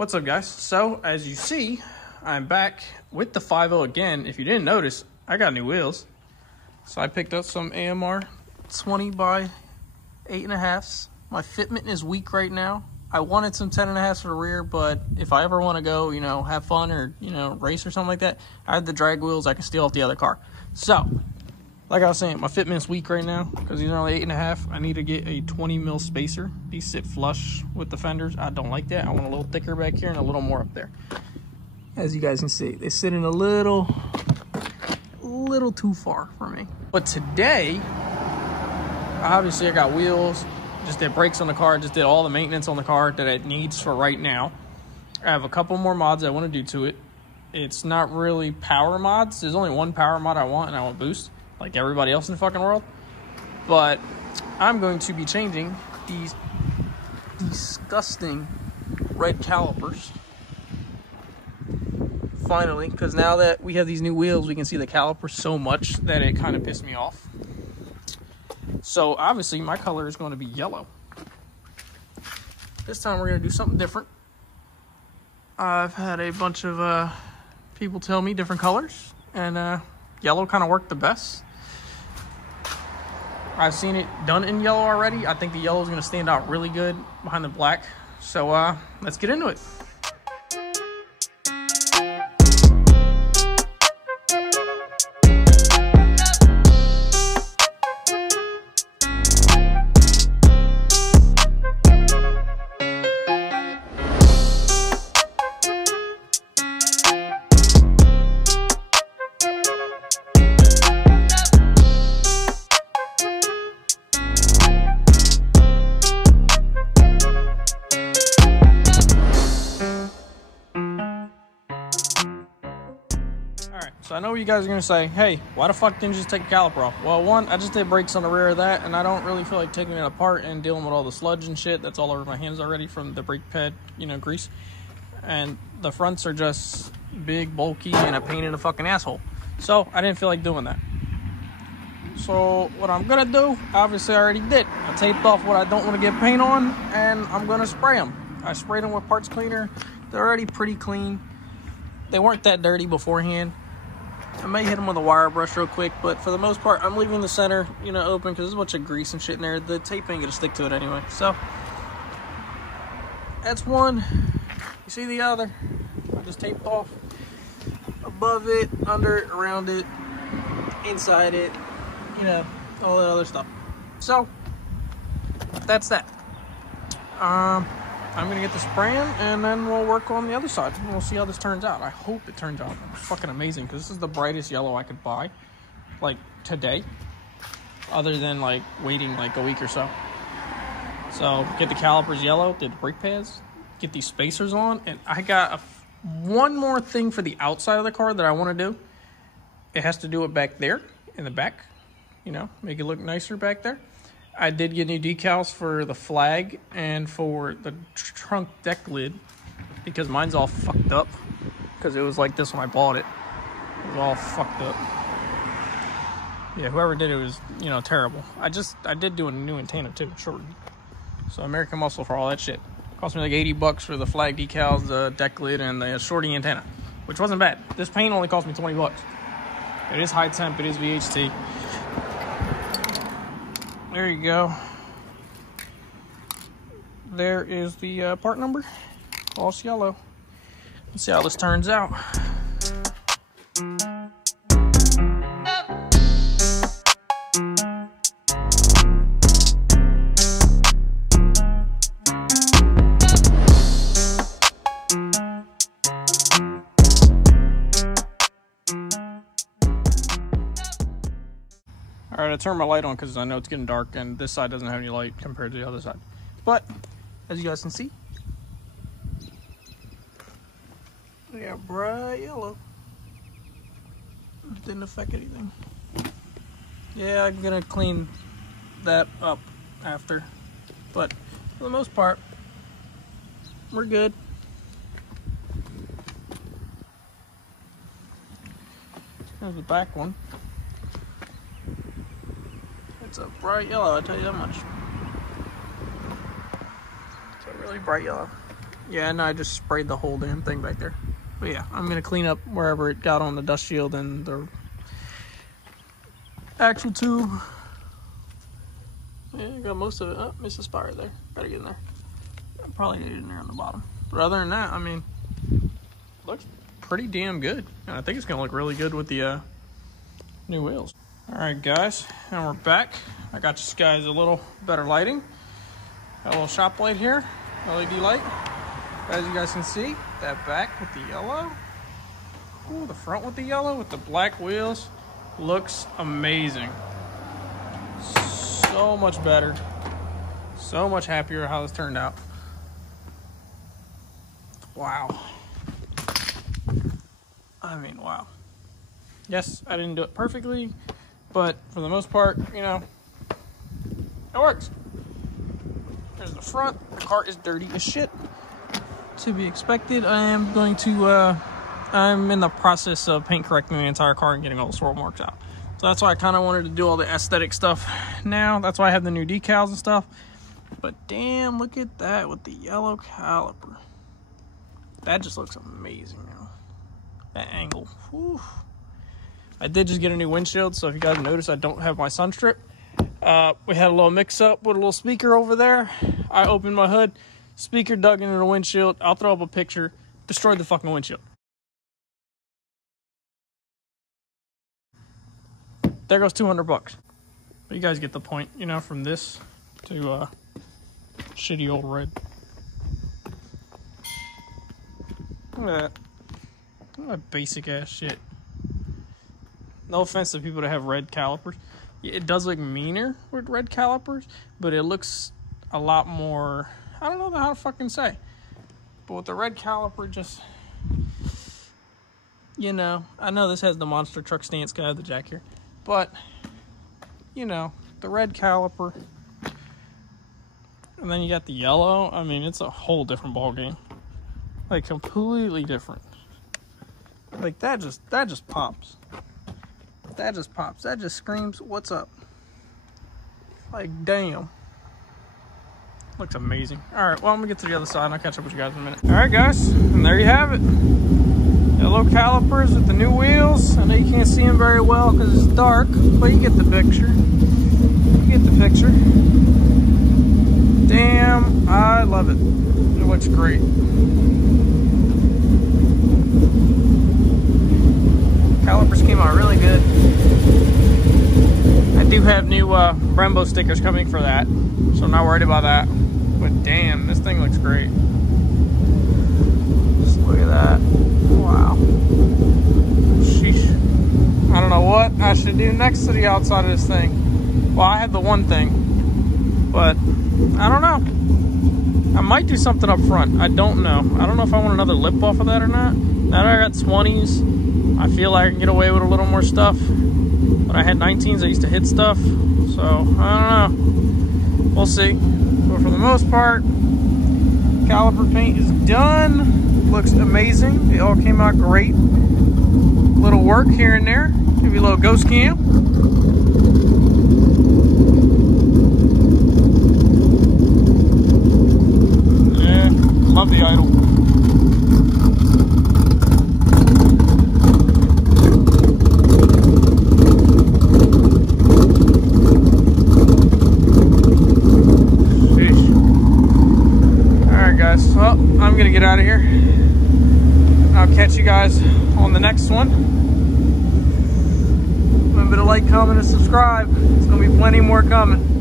What's up, guys? So as you see, I'm back with the 5.0 again. If you didn't notice, I got new wheels. So I picked up some AMR 20 by 8.5s. My fitment is weak right now. I wanted some 10.5s for the rear, but if I ever want to go, have fun or, race or something like that, I have the drag wheels I can steal off the other car. So, like I was saying, my fitment's weak right now because these are only 8.5. I need to get a 20 mil spacer. These sit flush with the fenders. I don't like that. I want a little thicker back here and a little more up there. As you guys can see, they sit in a little too far for me. But today, obviously I got wheels, just did brakes on the car, just did all the maintenance on the car that it needs for right now. I have a couple more mods I want to do to it. It's not really power mods. There's only one power mod I want, and I want boost, like everybody else in the fucking world. But I'm going to be changing these disgusting red calipers. Finally, because now that we have these new wheels, we can see the calipers so much that it kind of pissed me off. So obviously my color is going to be yellow. This time we're going to do something different. I've had a bunch of people tell me different colors, and yellow kind of worked the best. I've seen it done in yellow already. I think the yellow is going to stand out really good behind the black. So let's get into it. So I know what you guys are going to say, hey, why the fuck didn't you just take the caliper off? Well, one, I just did brakes on the rear of that, and I don't really feel like taking it apart and dealing with all the sludge and shit that's all over my hands already from the brake pad, grease. And the fronts are just big, bulky, and a pain in the fucking asshole. So I didn't feel like doing that. So what I'm going to do, obviously I already did. I taped off what I don't want to get paint on, and I'm going to spray them. I sprayed them with parts cleaner. They're already pretty clean. They weren't that dirty beforehand. I may hit them with a wire brush real quick, but for the most part, I'm leaving the center, open because there's a bunch of grease and shit in there. The tape ain't gonna stick to it anyway. So that's one. You see the other? I just taped off above it, under it, around it, inside it, all the other stuff. So that's that. I'm gonna get the spraying, and then we'll work on the other side. We'll see how this turns out. I hope it turns out fucking amazing, because this is the brightest yellow I could buy, like, today, other than, like, waiting, like, a week or so. So, get the calipers yellow, did the brake pads, get these spacers on, and I got one more thing for the outside of the car that I want to do. It has to do it back there, in the back, make it look nicer back there. I did get new decals for the flag and for the trunk deck lid because mine's all fucked up because it was like this when I bought it. It was all fucked up. Yeah, whoever did it was, terrible. I did do a new antenna too, short. So American Muscle for all that shit. Cost me like $80 for the flag decals, the deck lid, and the shorty antenna, which wasn't bad. This paint only cost me $20. It is high temp, it is VHT. There you go. There is the part number. Gloss yellow. Let's see how this turns out. Alright, I turned my light on because I know it's getting dark and this side doesn't have any light compared to the other side. But, as you guys can see, they got bright yellow. It didn't affect anything. Yeah, I'm going to clean that up after. But, for the most part, we're good. There's the back one. It's a bright yellow, I'll tell you that much. It's a really bright yellow. Yeah, and I just sprayed the whole damn thing back there. But yeah, I'm gonna clean up wherever it got on the dust shield and the actual tube. Yeah, got most of it. Oh, missed a spot right there. Gotta get in there. Probably need it in there on the bottom. But other than that, I mean, looks pretty damn good. And I think it's gonna look really good with the new wheels. All right, guys, and we're back. I got you guys a little better lighting. Got a little shop light here, LED light. As you guys can see, that back with the yellow. Ooh, the front with the yellow with the black wheels looks amazing. So much better. So much happier how this turned out. Wow. I mean, wow. Yes, I didn't do it perfectly, but for the most part, you know, it works. There's the front. The car is dirty as shit. To be expected. I am going to, I'm in the process of paint correcting the entire car and getting all the swirl marks out. So that's why I kind of wanted to do all the aesthetic stuff now. That's why I have the new decals and stuff. But damn, look at that with the yellow caliper. That just looks amazing now. That angle. Whew. I did just get a new windshield, so if you guys notice, I don't have my sun strip. We had a little mix-up with a little speaker over there. I opened my hood. Speaker dug into the windshield. I'll throw up a picture. Destroyed the fucking windshield. There goes $200. But you guys get the point, you know, from this to shitty old red. Look at that. Look at that basic ass shit. No offense to people that have red calipers. It does look meaner with red calipers, but it looks a lot more, I don't know how to fucking say. But with the red caliper, just, you know, I know this has the monster truck stance guy, the jack here. But, you know, the red caliper. And then you got the yellow. I mean, it's a whole different ball game. Like, completely different. Like, that just pops. That just pops. That just screams, what's up? Like, damn. Looks amazing. Alright, well, I'm going to get to the other side and I'll catch up with you guys in a minute. Alright, guys. And there you have it. Yellow calipers with the new wheels. I know you can't see them very well because it's dark, but you get the picture. You get the picture. Damn, I love it. It looks great. Calipers came out really good. I do have new Brembo stickers coming for that, so I'm not worried about that. But damn, this thing looks great. Just look at that. Wow. Sheesh. I don't know what I should do next to the outside of this thing. Well, I had the one thing, but I don't know. I might do something up front. I don't know. I don't know if I want another lip off of that or not. Now that I got 20s, I feel like I can get away with a little more stuff. When I had 19s, I used to hit stuff. So, I don't know. We'll see. But for the most part, caliper paint is done. Looks amazing. It all came out great. Little work here and there. Give you a little ghost cam. Yeah, love the idle. Well, I'm gonna get out of here. I'll catch you guys on the next one. Remember to like, comment, and subscribe. There's gonna be plenty more coming.